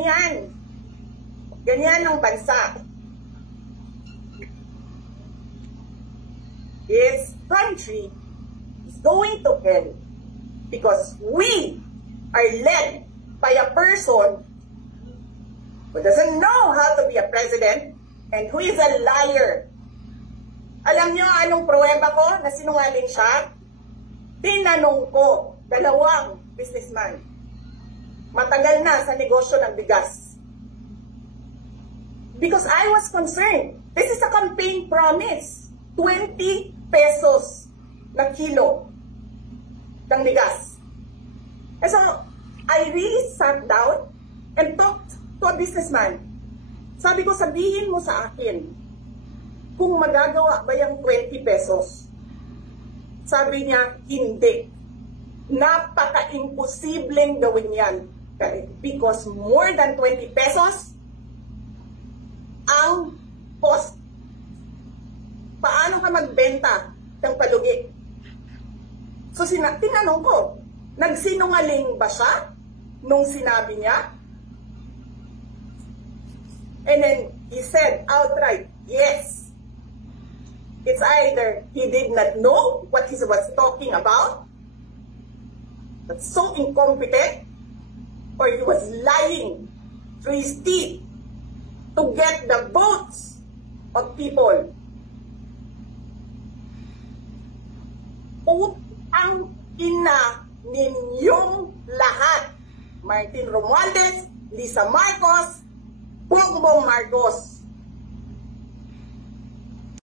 ganyan. Ganyan ang bansa. This country is going to hell because we are led by a person who doesn't know how to be a president and who is a liar. Alam niyo anong pruweba ko na sinungaling siya? Tinanong ko, dalawang businessman. Matagal na sa negosyo ng bigas. Because I was concerned. This is a campaign promise. 20 pesos na kilo ng bigas. And so, I really sat down and talked to a businessman. Sabi ko, sabihin mo sa akin kung magagawa ba yung 20 pesos. Sabi niya, hindi. Napaka-imposibleng gawin yan. Because more than 20 pesos ang cost. Paano ka magbenta ng palugi? So, tinanong ko, nagsinungaling ba siya nung sinabi niya? And then, he said outright, yes. It's either he did not know what he was talking about, that's so incompetent, or he was lying through his teeth to get the votes of people. Ang ina ninyong lahat, Martin Romualdez, Lisa Marcos, Bongbong Marcos.